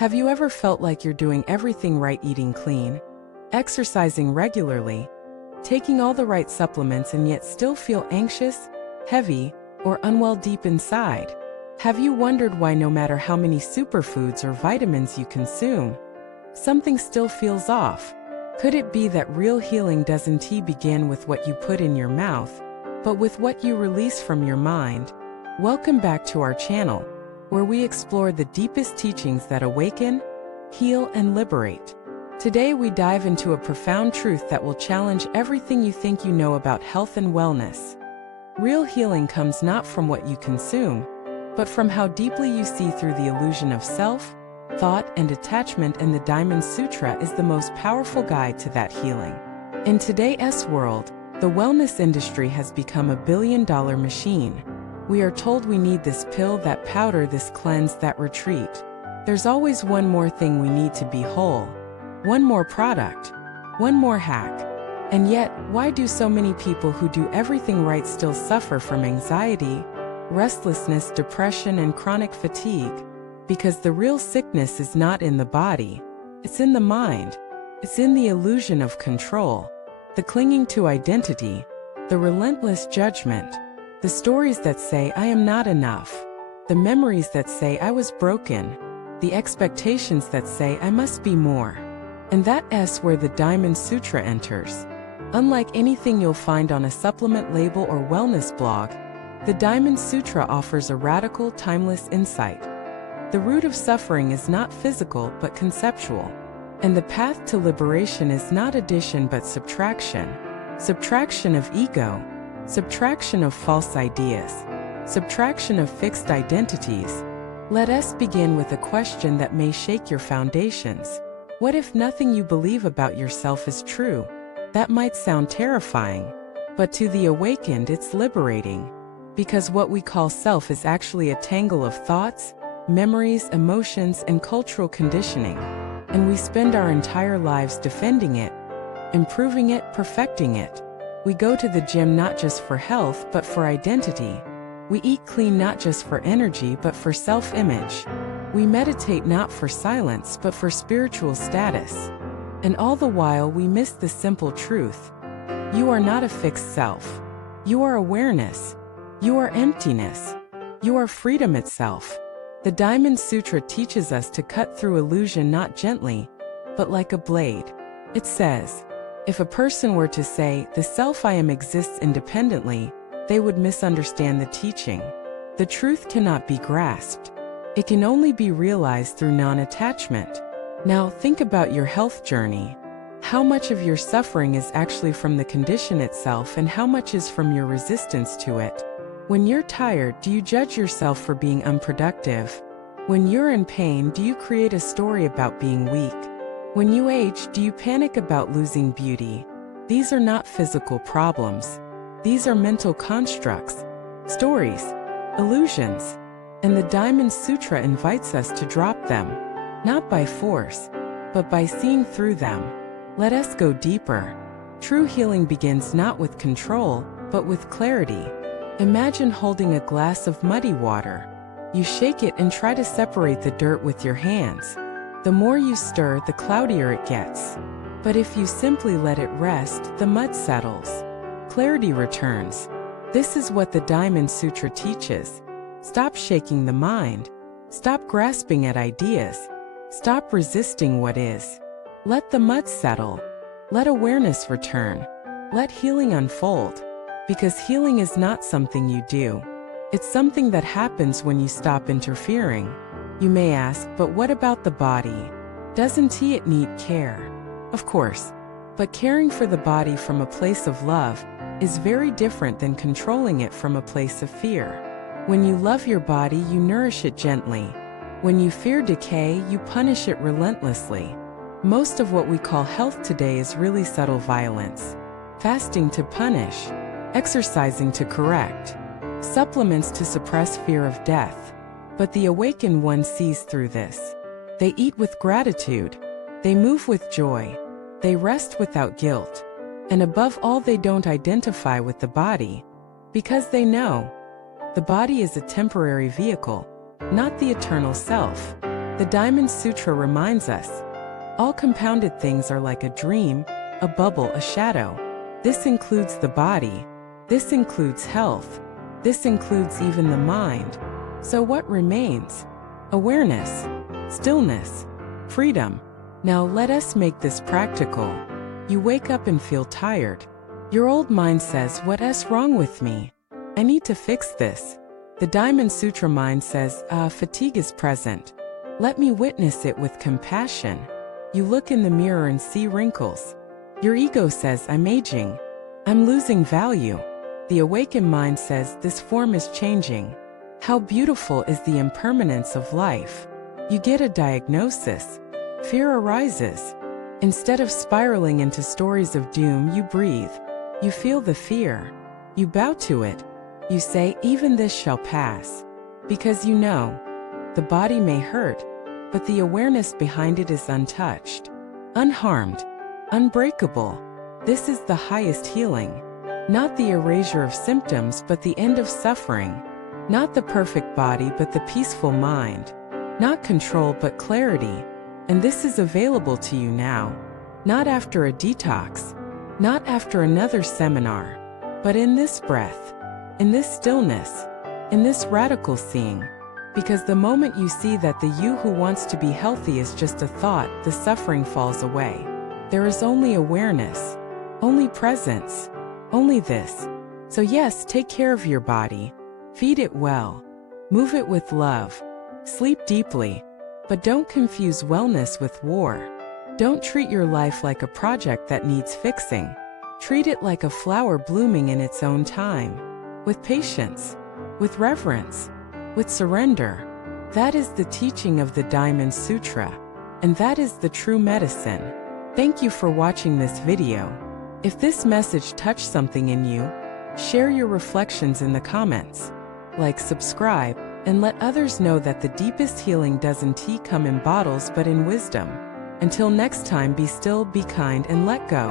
Have you ever felt like you're doing everything right, eating clean, exercising regularly, taking all the right supplements, and yet still feel anxious, heavy, or unwell deep inside? Have you wondered why no matter how many superfoods or vitamins you consume, something still feels off? Could it be that real healing doesn't begin with what you put in your mouth, but with what you release from your mind? Welcome back to our channel, where we explore the deepest teachings that awaken, heal, and liberate. Today we dive into a profound truth that will challenge everything you think you know about health and wellness. Real healing comes not from what you consume, but from how deeply you see through the illusion of self, thought, and attachment, and the Diamond Sutra is the most powerful guide to that healing. In today's world, the wellness industry has become a billion-dollar machine. We are told we need this pill, that powder, this cleanse, that retreat. There's always one more thing we need to be whole. One more product. One more hack. And yet, why do so many people who do everything right still suffer from anxiety, restlessness, depression, and chronic fatigue? Because the real sickness is not in the body. It's in the mind. It's in the illusion of control, the clinging to identity, the relentless judgment. The stories that say I am not enough, the memories that say I was broken, the expectations that say I must be more. And that's where the Diamond Sutra enters. Unlike anything you'll find on a supplement label or wellness blog, the Diamond Sutra offers a radical, timeless insight. The root of suffering is not physical but conceptual. And the path to liberation is not addition but subtraction. Subtraction of ego. Subtraction of false ideas. Subtraction of fixed identities. Let us begin with a question that may shake your foundations. What if nothing you believe about yourself is true? That might sound terrifying, but to the awakened it's liberating. Because what we call self is actually a tangle of thoughts, memories, emotions, and cultural conditioning. And we spend our entire lives defending it, improving it, perfecting it. We go to the gym not just for health but for identity. We eat clean not just for energy but for self-image. We meditate not for silence but for spiritual status. And all the while we miss the simple truth. You are not a fixed self. You are awareness. You are emptiness. You are freedom itself. The Diamond Sutra teaches us to cut through illusion not gently, but like a blade. It says, if a person were to say, the self I am exists independently, they would misunderstand the teaching. The truth cannot be grasped. It can only be realized through non-attachment. Now think about your health journey. How much of your suffering is actually from the condition itself and how much is from your resistance to it? When you're tired, do you judge yourself for being unproductive? When you're in pain, do you create a story about being weak? When you age, do you panic about losing beauty? These are not physical problems. These are mental constructs, stories, illusions. And the Diamond Sutra invites us to drop them, not by force, but by seeing through them. Let us go deeper. True healing begins not with control, but with clarity. Imagine holding a glass of muddy water. You shake it and try to separate the dirt with your hands. The more you stir, the cloudier it gets. But if you simply let it rest, the mud settles. Clarity returns. This is what the Diamond Sutra teaches. Stop shaking the mind. Stop grasping at ideas. Stop resisting what is. Let the mud settle. Let awareness return. Let healing unfold. Because healing is not something you do. It's something that happens when you stop interfering. You may ask, but what about the body? Doesn't it need care? Of course. But caring for the body from a place of love is very different than controlling it from a place of fear. When you love your body, you nourish it gently. When you fear decay, you punish it relentlessly. Most of what we call health today is really subtle violence. Fasting to punish, exercising to correct, supplements to suppress fear of death. But the awakened one sees through this. They eat with gratitude. They move with joy. They rest without guilt. And above all, they don't identify with the body, because they know the body is a temporary vehicle, not the eternal self. The Diamond Sutra reminds us, all compounded things are like a dream, a bubble, a shadow. This includes the body. This includes health. This includes even the mind. So what remains? Awareness, stillness, freedom. Now let us make this practical. You wake up and feel tired. Your old mind says, what's wrong with me? I need to fix this. The Diamond Sutra mind says, fatigue is present. Let me witness it with compassion. You look in the mirror and see wrinkles. Your ego says, I'm aging. I'm losing value. The awakened mind says, this form is changing. How beautiful is the impermanence of life. You get a diagnosis. Fear arises. Instead of spiraling into stories of doom, you breathe. You feel the fear. You bow to it. You say, even this shall pass. Because you know, the body may hurt, but the awareness behind it is untouched, unharmed, unbreakable. This is the highest healing. Not the erasure of symptoms, but the end of suffering. Not the perfect body, but the peaceful mind. Not control, but clarity. And this is available to you now. Not after a detox. Not after another seminar. But in this breath. In this stillness. In this radical seeing. Because the moment you see that the you who wants to be healthy is just a thought, the suffering falls away. There is only awareness. Only presence. Only this. So yes, take care of your body. Feed it well. Move it with love. Sleep deeply. But don't confuse wellness with war. Don't treat your life like a project that needs fixing. Treat it like a flower blooming in its own time. With patience. With reverence. With surrender. That is the teaching of the Diamond Sutra. And that is the true medicine. Thank you for watching this video. If this message touched something in you, share your reflections in the comments. Like, subscribe, and let others know that the deepest healing doesn't come in bottles but in wisdom. Until next time, be still, be kind, and let go.